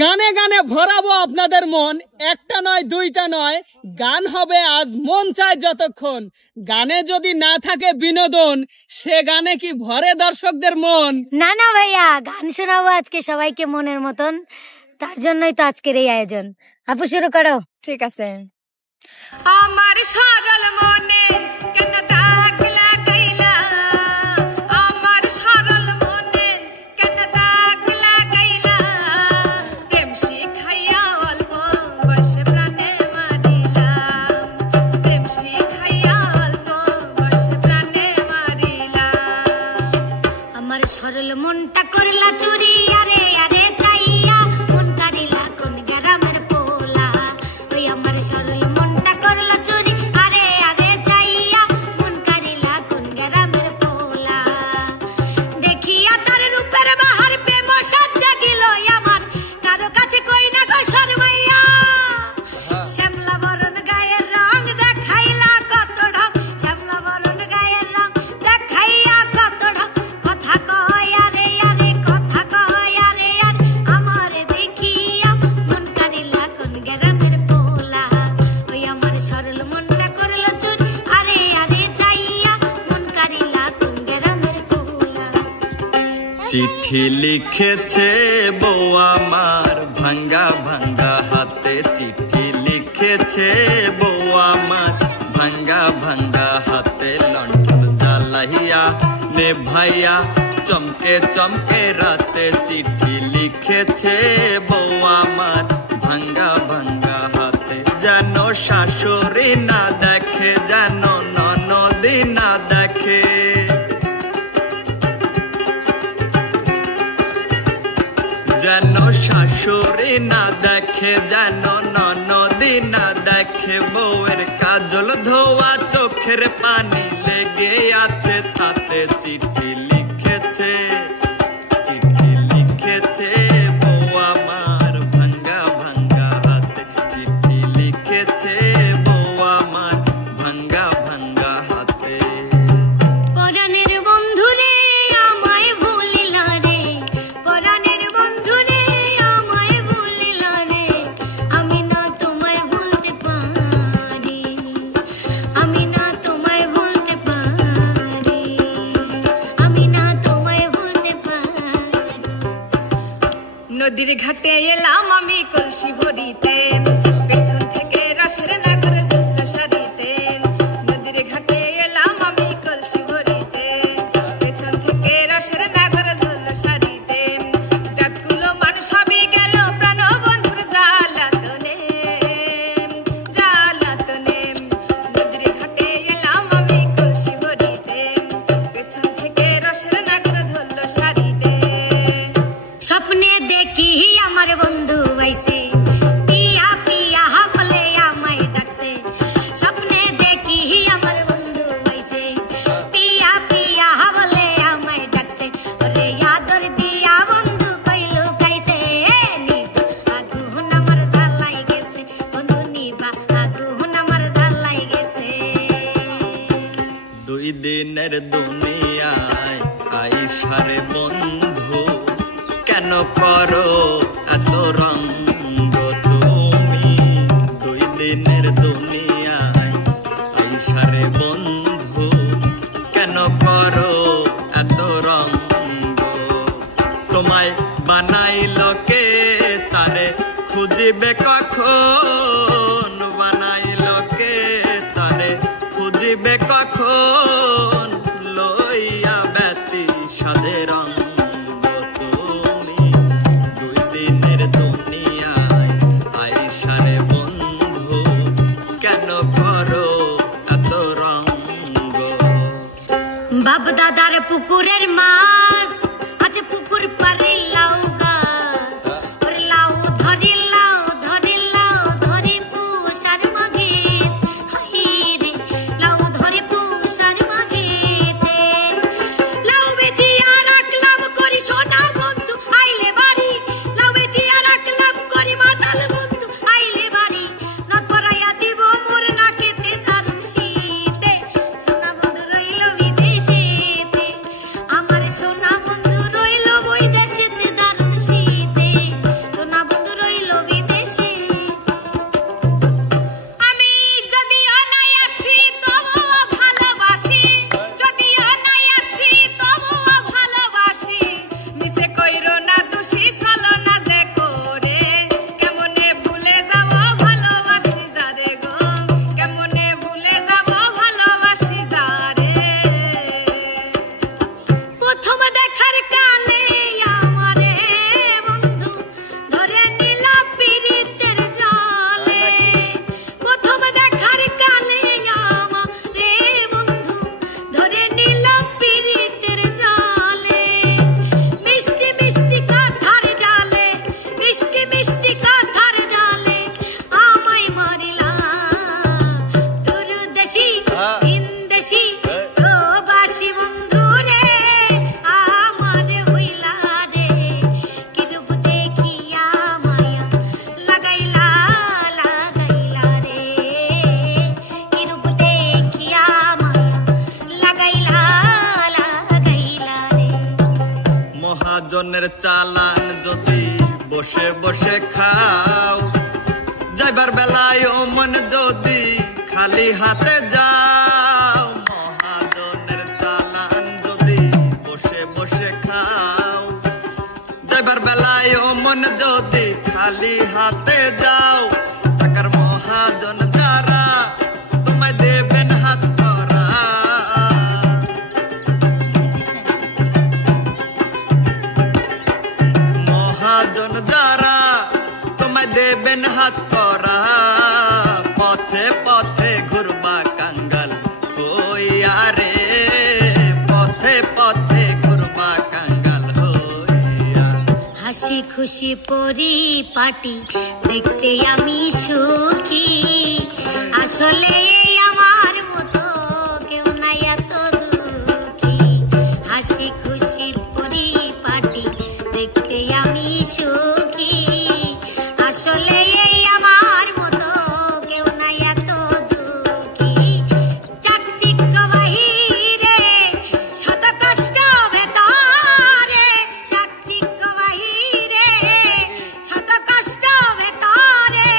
গানে গানে ভরাবো আপনাদের মন, একটা নয় দুইটা নয়, গান হবে আজ মন চায় যতক্ষণ। গানে যদি না থাকে বিনোদন, সে গানে কি ভরে দর্শকদের মন? না না ভাইয়া, গান শোনাবো আজকে সবাইকে মনের মতন, তার জন্যই তো আজকের এই আয়োজন। আপু শুরু করো। ঠিক আছে। আমার সরল মনে কেন দাগ লাগাইলা, আমার সরল মনে কেন দাগ লাগাইলা, প্রেম শিখাইয়া অল্প বয়সে প্রাণে মারিলাম, প্রেম শিখাইয়া অল্প বয়সে প্রাণে মারিলাম। আমার সরল মনটা করলা চুরি, আরে আরে চাইয়া মন কারিলা কোন গ্রামের পোলা। ওই আমার সরল মনটা করলা চুরি, আরে আরে চাইয়া মন কারিলা কোন গ্রামের পোলা। দেখিয়া তার রূপের বাহার প্রেম সাজ্জা গেল আমার, কারো কাছে কই না গো শর্মাইয়া। শ্যামলা বরণ গায়ের রং দেখাইলা কত ঢং, শ্যামলা বরণ গায়ের রং দেখাইয়া কত ঢং। কথা কয় আরে আরে, কথা কয় আরে আরে, আমার দেখিয়া মন কারিলা কোন গ্রামের পোলা। ওই আমার সরল মনটা করলো চুরি, আরে আরে চাইয়া মন কারিলা কোন গ্রামের পোলা। চিঠি লিখেছে বউ আমার ভাঙ্গা ভাঙ্গা হাতে, চিঠি লিখেছে বউ আমার ভাঙ্গা ভাঙ্গা হাতে। লণ্ঠন জ্বালাইয়া নে ভাইয়া চমকে চমকে রাতে, চিঠি লিখেছে বউ আমার ভাঙ্গা ভাঙ্গা হাতে। যেন শাশুড়ি না দেখে, যেন ননদি না দেখে, যেন শাশুড়ি না দেখে, যেন ননদি না দেখে। বউয়ের কাজল ধোয়া চোখের পানি লেগে আছে তাতে, চিঠি লিখেছে, চিঠি লিখেছে বউ আমার ভাঙ্গা ভাঙ্গা হাতে, চিঠি লিখেছে বউ আমার ভাঙ্গা ভাঙ্গা হাতে। পরাণের বন্ধুরে আমায় ভুলিলা রে, পরাণের বন্ধুরে আমায় ভুলিলা রে, আমি না তোমায় ভুলতে পারি, আমি না তোমায় ভুলতে পারি, আমি না তোমায় ভুলতে পারি। নদীর ঘাটে এলাম আমি কলসি ভরিতে, পেছন থেকে রসের নাগর ঝুললো সারিতে। নদীর ঘাটে এলাম আমি কলসি ভরিতে, পেছন থেকে রসের নাগর ঝুললো সারিতে। জাতগুলো মানুষ সবই গেল প্রাণ বন্ধুর জ্বালাতনে, জ্বালাতনে। নদীর ঘাটে এলাম আমি কলসি ভরিতে, পেছন থেকে রসের নাগর ঝুললো সারিতে। স্বপ্নে দেখি আমার বন্ধু আইছে, পিয়া পিয়া বলে আমায় ডাকছে। স্বপ্নে দেখি আমার বন্ধু আইছে, পিয়া পিয়া বলে আমায় ডাকছে। ওরে আদর দিয়া বন্ধু কইলো গাইছে, নিবা আগুন আমার জ্বালাই গেছে, বন্ধু নিবা আগুন আমার জ্বালাই গেছে। দুই দিনের দুনিয়ায় আইসারে বন্ধু, কেন করো এত রঙ্গ তুমি? দুই দিনের দুনিয়ায় আইসারে বন্ধু, কেন করো এত রঙ্গ? তোমায় বানাইল কে তারে খুঁজিবে কখন? বানাইল কে তারে খুঁজিবে কখন? লইয়া ব্যতি সাধে রঙ্গ তুমি। দুই দিনের দুনিয়ায় আইসারে বন্ধু, কেন করো এত রঙ্গ? বাপ দাদার পুকুরের মাছ আজ পুকুর পারে লাউ গাছ, ওরে লাউ ধরি লাউ ধরি লাউ ধরি পুষার মাঘে, হাই রে লাউ ধরি পুষার মাঘেতে। লাউ বেচিয়া রাখলাম করি সোনা বন্ধু আইলে বাড়ি, লাউ বেচিয়া রাখলাম করি মাতাল বন্ধু আইলে বাড়ি। নদ পরাইয়া দিব মোর নাকেতে দারুণ শীতে, সোনা বন্ধু রইল বিদেশেতে। আমার সোনা বন্ধু মিষ্টি কথার জালে আমায় মারিলা দূরদেশী ভিনদেশী প্রবাসী বন্ধু রে আমার হইলা রে কি রূপ দেখিয়া মায়া লাগাইলা লাগাইলা রে কি রূপ দেখিয়া মায়া লাগাইলা লাগাইলা রে মহাজনের চালান যদি বসে বসে খাও যাইবার বেলায় মন যদি খালি হাতে যাও মহাজনের চালান যদি বসে বসে খাও যাইবার বেলায় মন যদি খালি হাতে যাও টাকার মহাজন যারা তোমায় দেবেন হাত করা মহাজন যারা তোমায় দেবেন হাত করা পথে পথে ঘুরবা কাঙ্গাল হইয়া রে পথে পথে ঘুরবা কাঙ্গাল হইয়া হাসি খুশি পরিপাটি দেখতে আমি সুখী আসলে আমার মতো কেউ নাই এত দুঃখী হাসি খুশি পরিপাটি দেখতে আমি সুখী আসলে আমার মতো কেউ নাই এত দুঃখী চাকচিক্য বাহিরে শত কষ্ট ভেতরে চাকচিক্য বাহিরে শত কষ্ট ভেতরে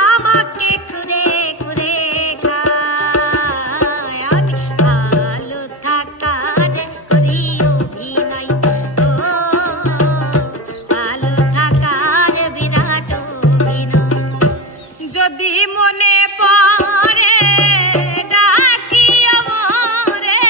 আমাকে খুঁড়ে খুঁড়ে খায় আমি ভালো থাকার করি অভিনয় ও ভালো থাকার বিরাট অভিনয় যদি মনে পড়ে ডাকি আমরে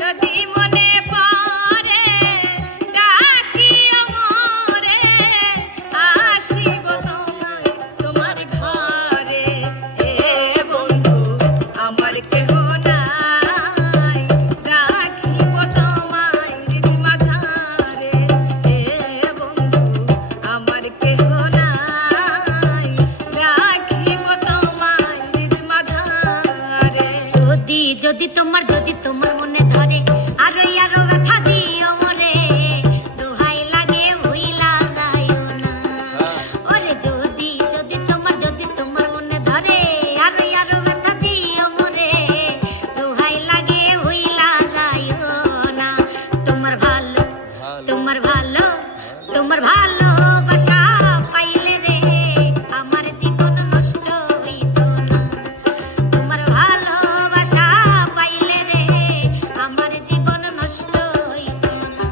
যদি মনে পড়ে ডাকি আমরে আসিব তোমায় তোমার ঘরে এ বন্ধু আমার কেহ নাই রাখিব তোমায় হৃদ মাঝারে এ বন্ধু আমার কেহ নাই রাখিব তোমায় হৃদ মাঝারে যদি যদি তোমার মনে ধরে আরো আরো ব্যথা দিও মরে দোহাই লাগে হইলা যাইও না ওরে যদি যদি তোমার মনে ধরে আরো আরো ব্যথা দিও মরে দোহাই লাগে হইলা যাইও না তোমার ভালো ভালোবাসা পাইলে রে আমার জীবন নষ্ট হইতো না তোমার ভালোবাসা পাইলে রে আমার জীবন নষ্ট হইতো না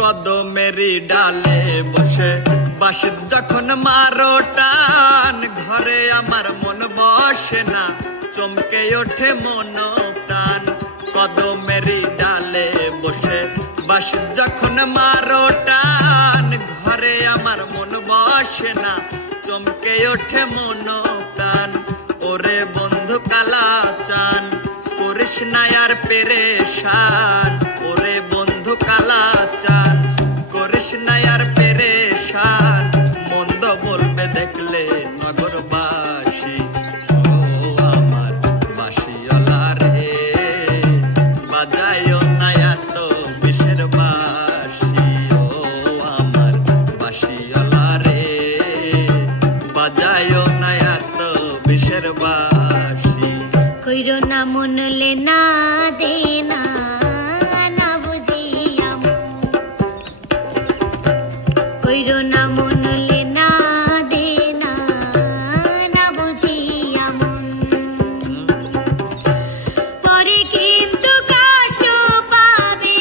কদমেরি ডালে বসে বাঁশি যখন মারো টান ঘরে আমার মন বসে না চমকে ওঠে মন প্রাণ কদমেরি ডালে বসে বাঁশি যখন মারো টান ঘরে আমার মন বসে না চমকে ওঠে মন প্রাণ ওরে বন্ধু কালা চান করিস না আর পেরেশান ওরে বন্ধু কালা চান করিস না আর পেরেশান মন্দ বলবে দেখলে নগরবাসী ও আমার বাসিওলা রে বাজায়ও না এত বিষের বাঁশি ও আমার বাসিওলা রে বাজায়ও না এত বিষের বাঁশি কইরো না মনলে না দেনা না বুঝিয়া কইরো না মনলে না দেনা না বুঝিয়া মন পরে কিন্তু কষ্ট পাবে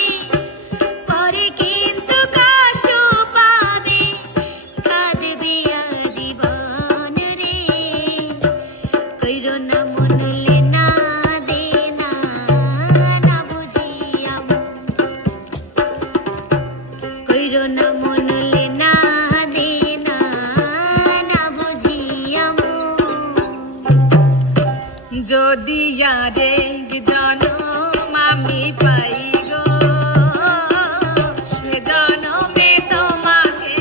পরে কিন্তু কষ্ট পাবে কাঁদবে আজীবন রে কইরো না মনলে না দেনা না বুঝিয়া কইরো না মনলে না দেনা না বুঝিয়া যদি আরে জনম আমি পাই গো সে জনমে তোমাকে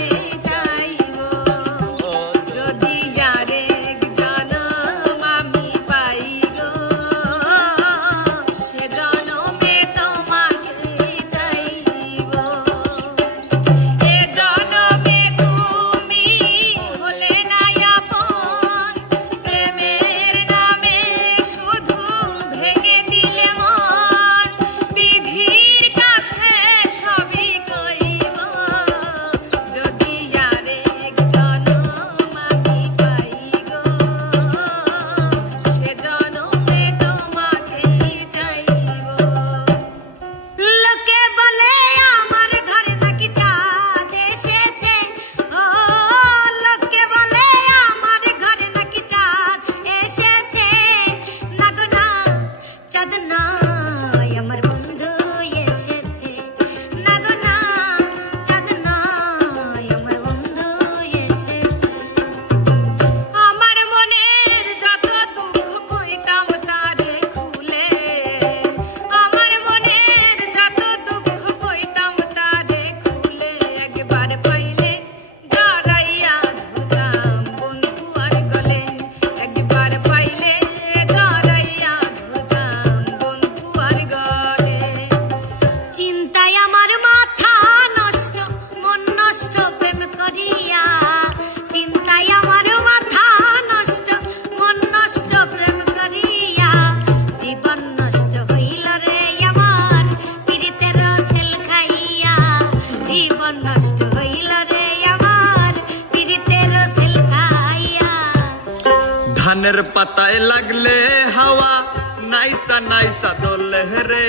ধানের পাতায় লাগলে হাওয়া নাইসা নাইসা দোলে রে,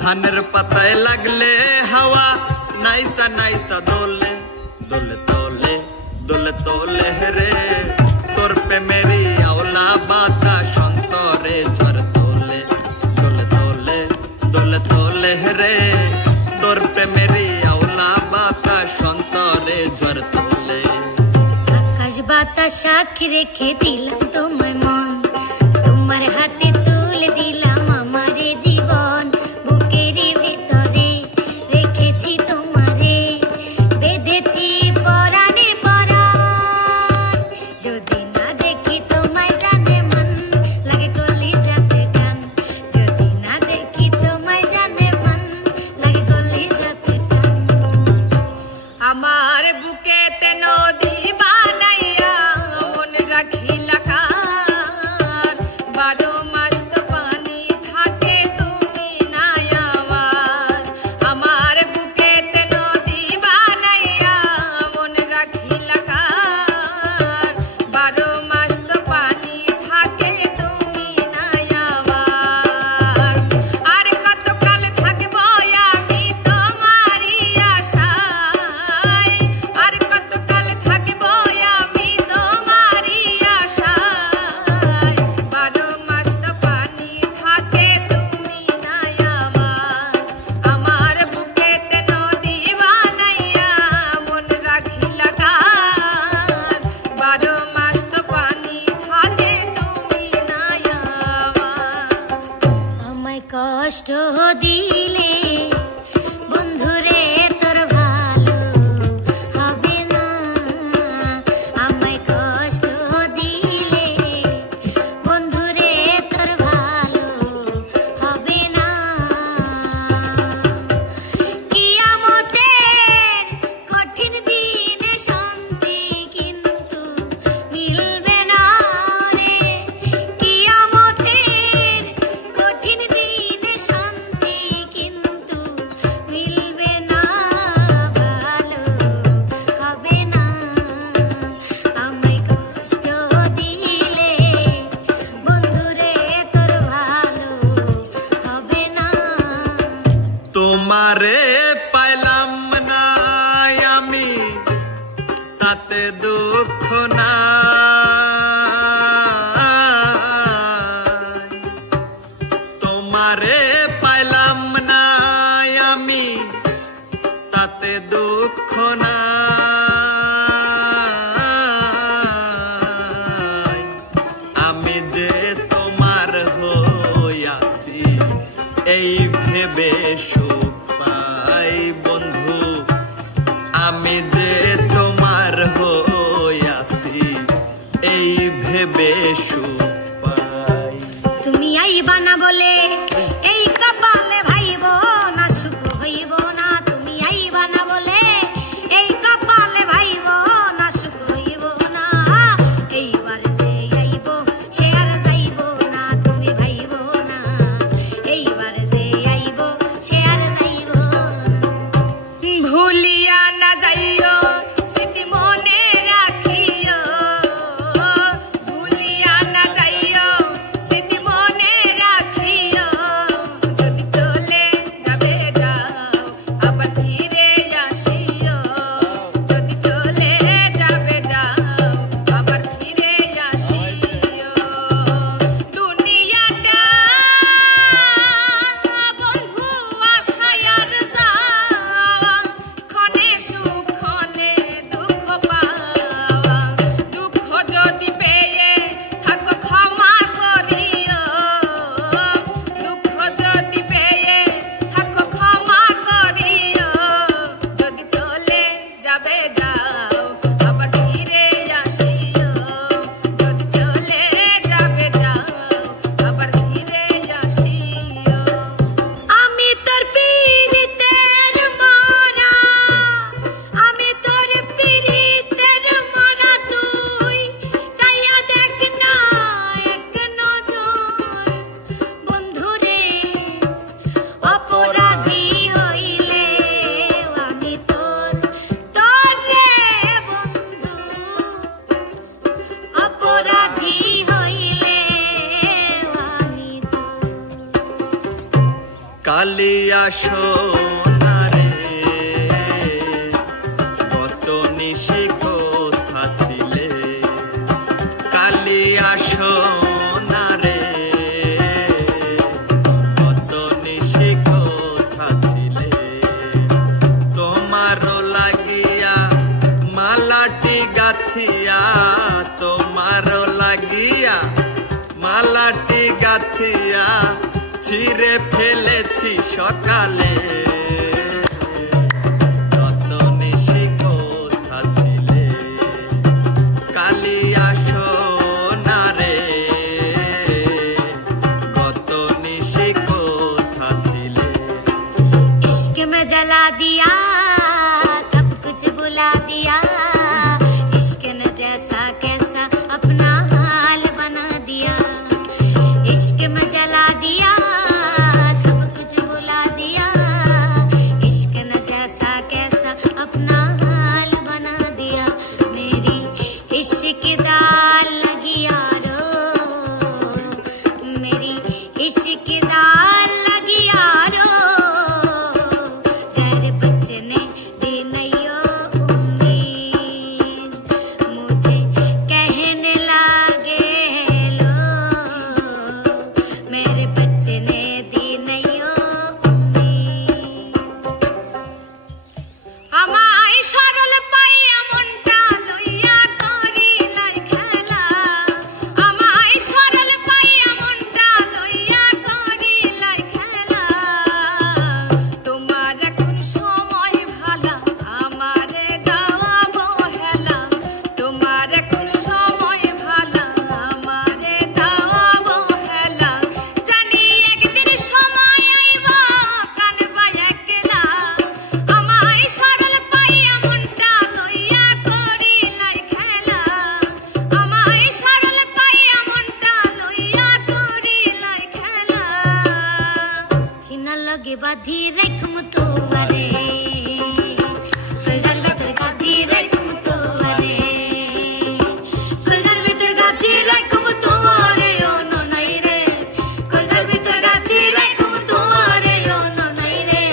ধানের পাতায় লাগলে হাওয়া নাইসা নাইসা দোলে, দোলে তোলে দোলে তোলে রে, তোর প্রেমেরই আওলা বাতাস অন্তরে ঝড় তোলে, দোলে তোলে দোলে তোলে রে, তোর প্রেমেরই আওলা বাতাস অন্তরে ঝড় তোলে। আকাশ বাতাস সাক্ষী রেখে দিলাম তোমায় মন, তোমার হাতে তুলে দিলাম আমারে জীবন, বুকেরই ভেতরে রেখেছি তোমারে, বেঁধেছি পরাণে পরাণ, যদি না দেখি তোমায় জানে মন লাগে কলিজাতে টান, যদি না দেখি তোমায় জানে মন লাগে কলিজাতে টান। আমার বুকেতে নদী বানাইয়া মন রাখিলা কার, 12 মাস তো পানি থাকে তুমি নাই আমার। আমার বুকেতে নদী বানাইয়া মন রাখিলা কার, 12 মাস তো পানি থাকে তুমি নাই আমার। আর কতকাল থাকবো আমি তোমারই আশায়, আর কতকাল থাকবো আমি তোমারই আশায়, 12 মাস তো পানি থাকে তুমি নাই আমার। আমার বুকেতে নদী বানাইয়া মন রাখিলা কার, 12 মাস তো পানি থাকে তুমি নাই আমার। আমায় কষ্ট দিলে বন্ধুরে তোর ভালো হবে না, আমায় কষ্ট দিলে বন্ধুরে তোর ভালো হবে না, কিয়ামতের কঠিন দিনে শান্তি কিন্তু মিলবে না রে, কিয়ামতের কঠিন দিনে শান্তি কিন্তু মিলবে না, ভালো হবে না, আমায় কষ্ট দিলে বন্ধুরে তোর ভালো হবে না। তোমারে পাইলাম না আমি তাতে দুঃখ নাই, তোমারে পাইলাম না আমি তাতে দুঃখ নাই, আমি যে তোমার হইয়াছি এই ভেবে সুখ পাই বন্ধু, আমি যে তোমার হইয়াছি সোনা রে কত নিশি কোথা ছিলে কালিয়া সোনা রে কত নিশি কোথা ছিলে তোমারও লাগিয়া মালাটি গাথিয়া তোমারও লাগিয়া মালাটি গাথিয়া ছিঁড়ে ফেলেছি সকালে কত নিশি কোথা ছিলে কালিয়া সোনা রে কত নিশি কোথা ছিলে इश्क में जला दिया सब कुछ बुला दिया इश्क ने जैसा कैसा अपना हाल बना दिया इश्क में जला दिया सब कुछ बुला दिया इश्क ने जैसा कैसा अपना हाल बना दिया मेरी इश्क की दाल लगी यारो मेरी इश्क की दाल लगी यारो जर बच्चे ने दी नैयो उम्मीद मुझे कहने लगे लो मेरे बच्चे ने दी नैयो उम्मीद আমায় সরল পাইয়া মনটা লইয়া করিলাই খেলা আমায় সরল পাইয়া মনটা লইয়া করিলাই খেলা তোমার এখন সময় ভালা আমারে দাও অবহেলা তোমার এখন সময় ভালা আমারে দাও অবহেলা জানি একদিন সময় আইবা কানবা একলা আমায় সরল পাইয়া মনটা লইয়া করিলাই খেলা আমায় সরল পাইয়া মনটা লইয়া করিলাই খেলা সিনা লগে বাঁধি রাখম তোয়ারে ফজল ভিতর গাঁথি রাখম তোয়ারে ফজল ভিতর গাঁথি রাখম তোয়ারে ও নাই রে ফজল ভিতর গাঁথি রাখম তোয়ারে ও নাই রে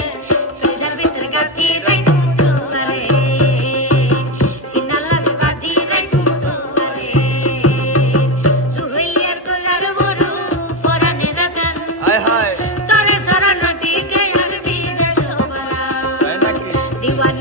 ফজল ভিতর গাঁথি রাখম তোয়ারে সিনা লগে বাঁধি রাখম তোয়ারে তু হইলিয়ার কলার বড় ফরানে রাগান হায় হায় তোরে সরনটি কে আর বিদেশ সবরা তাই নাকি दीवाना